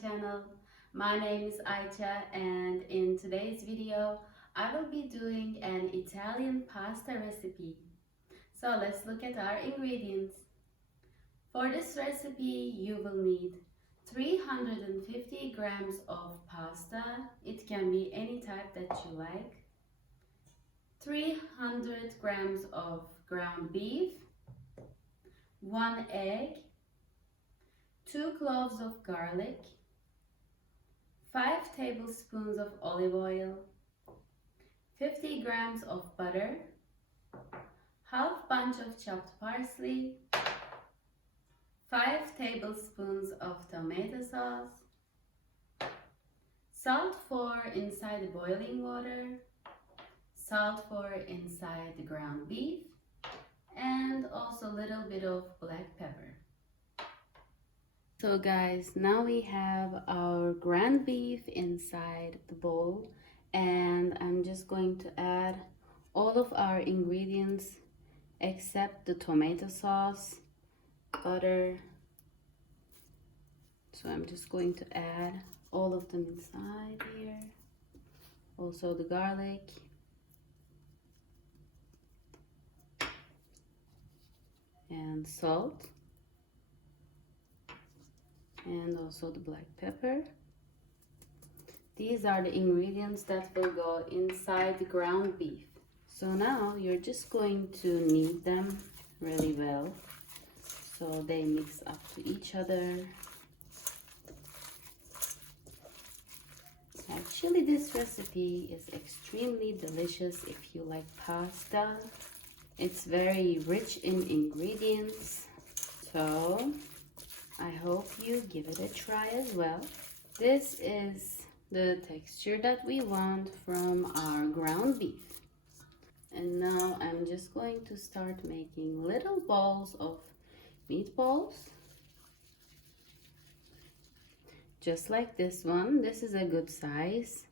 channel. My name is Ayça and in today's video I will be doing an Italian pasta recipe. So let's look at our ingredients. For this recipe you will need 350 grams of pasta. It can be any type that you like. 300 grams of ground beef, 1 egg, 2 cloves of garlic, 5 tablespoons of olive oil, 50 grams of butter, half bunch of chopped parsley, 5 tablespoons of tomato sauce, salt for inside the boiling water, salt for inside the ground beef, and also a little bit of black pepper. So guys, now we have our ground beef inside the bowl, and I'm just going to add all of our ingredients except the tomato sauce, butter. So I'm just going to add all of them inside here. Also the garlic. And salt. And also the black pepper. These are the ingredients that will go inside the ground beef. So now you're just going to knead them really well so they mix up to each other. Actually, this recipe is extremely delicious if you like pasta. It's very rich in ingredients, so I hope you give it a try as well. This is the texture that we want from our ground beef. And now I'm just going to start making little balls of meatballs. Just like this one. This is a good size.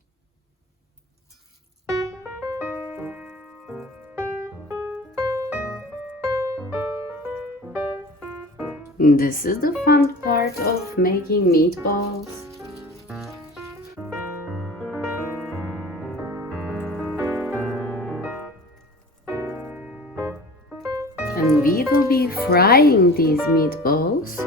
This is the fun part of making meatballs. And we will be frying these meatballs.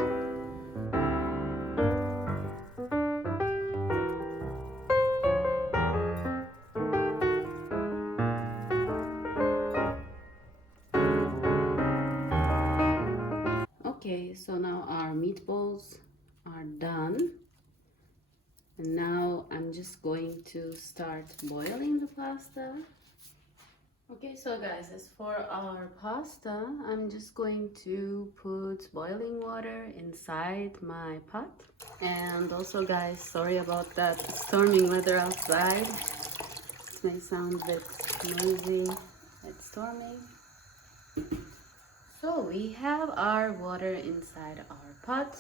Okay, so now our meatballs are done. And now I'm just going to start boiling the pasta. Okay, so guys, as for our pasta, I'm just going to put boiling water inside my pot. And also guys, sorry about that storming weather outside. This may sound a bit noisy. It's storming. So we have our water inside our pot.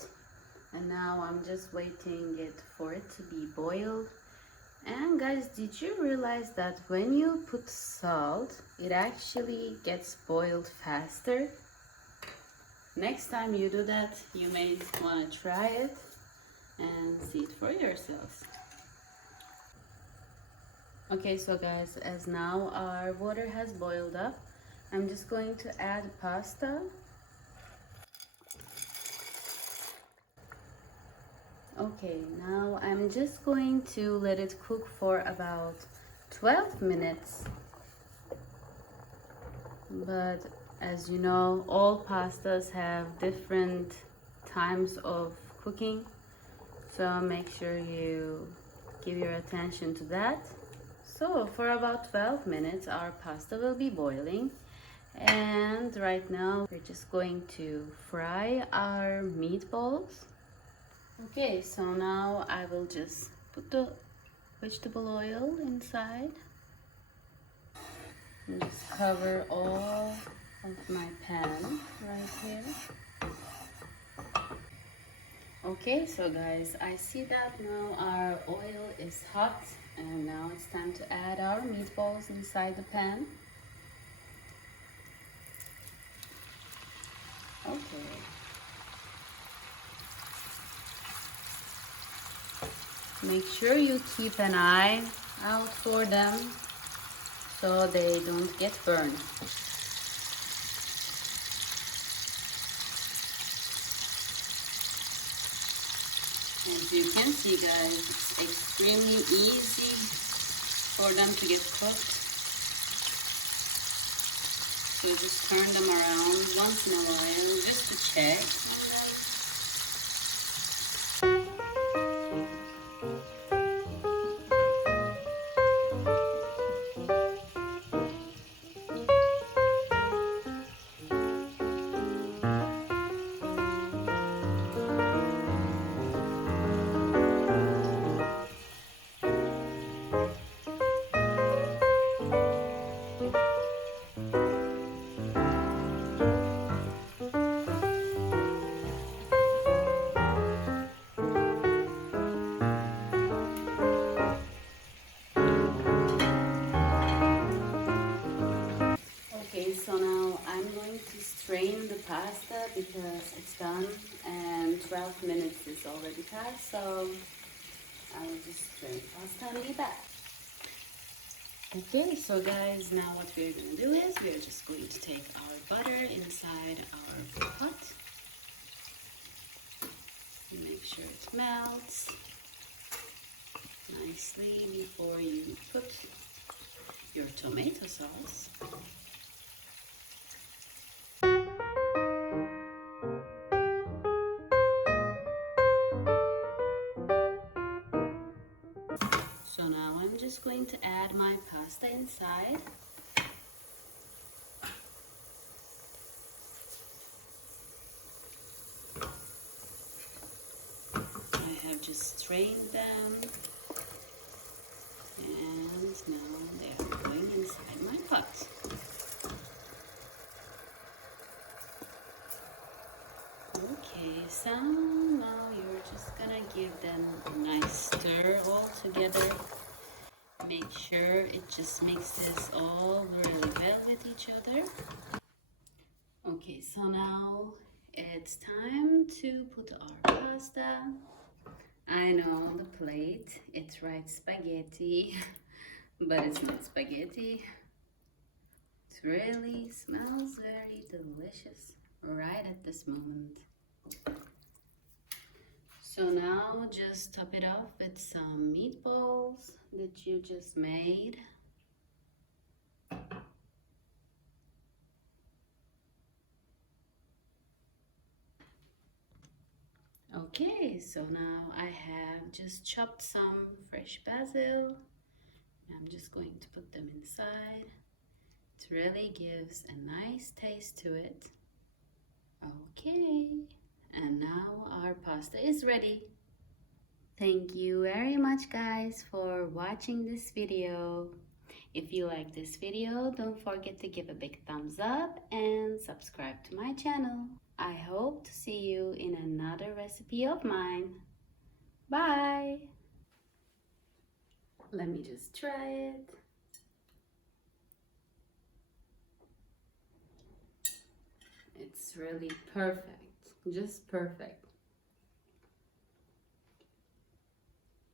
And now I'm just waiting for it to be boiled. And guys, did you realize that when you put salt, it actually gets boiled faster? Next time you do that, you may want to try it and see it for yourselves. Okay, so guys, as now our water has boiled up, I'm just going to add pasta. Okay, now I'm just going to let it cook for about 12 minutes. But as you know, all pastas have different times of cooking. So make sure you give your attention to that. So for about 12 minutes, our pasta will be boiling. And right now, we're just going to fry our meatballs. Okay, so now I will just put the vegetable oil inside and just cover all of my pan right here. Okay, so guys, I see that now our oil is hot and now it's time to add our meatballs inside the pan. Okay. Make sure you keep an eye out for them so they don't get burned. As you can see, guys, it's extremely easy for them to get cooked. So just turn them around once in a while just to check on them. Okay, so now I'm going to strain the pasta because it's done and 12 minutes is already passed, so I will just strain pasta and be back. Okay, so guys, now what we're going to do is we're just going to take our butter inside our pot. Make sure it melts nicely before you put your tomato sauce. So now I'm just going to add my pasta inside. I have just strained them and now they are going inside my pot. Okay, so now you're just gonna give them a nice stir all together. Make sure it just mixes all really well with each other. Okay, so now it's time to put our pasta. I know the plate, it writes spaghetti, but it's not spaghetti. It really smells very delicious right at this moment. So now just top it off with some meatballs that you just made. Okay, so now I have just chopped some fresh basil. I'm just going to put them inside. It really gives a nice taste to it. Okay, and now our pasta is ready. Thank you very much, guys, for watching this video. If you like this video, don't forget to give a big thumbs up and subscribe to my channel. I hope to see you in another recipe of mine. Bye! Let me just try it. It's really perfect, just perfect.